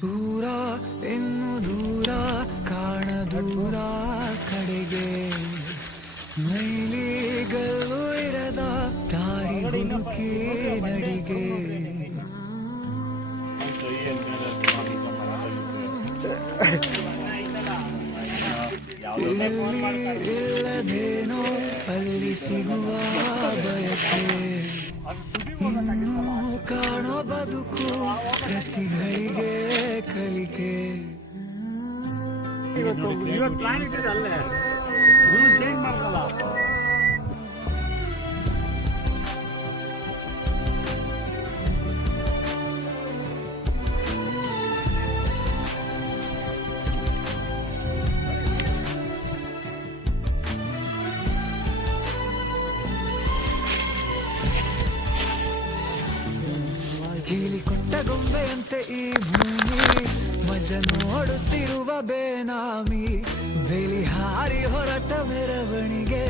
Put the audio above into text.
ದೂರ ಇನ್ನು ದೂರ ಕಾಣ ದೂರ ಕಡೆಗೆ ಮೈಲಿಗಲ್ಲು ಇರದ ದಾರಿ ಹುಡುಕಿ ನಡಿಗೆ ಇಲ್ಲದೇನೋ ಅಲ್ಲಿ ಸಿಗುವ ಬಯಕೆ ಇನ್ನೂ ಕಾಣೋ ಬದುಕು ಪ್ರತಿಗಳಿಗೆ ಕಲಿಕೆ ಇವತ್ತು ಪ್ಲಾನ್ ಇಟ್ಟಿದೆ ಅಲ್ಲೇ ನೀವು ಚೇಂಜ್ ಮಾಡಲ್ಲ. ಹೇಳಿಕೊಟ್ಟ ಗೊಂಬೆಯಂತೆ ಈ ಭೂಮಿ ಮಜ ನೋಡುತ್ತಿರುವ ಬೇನಾಮಿ ಬೆಲಿ ಹಾರಿ ಹೊರಟ ಮೆರವಣಿಗೆ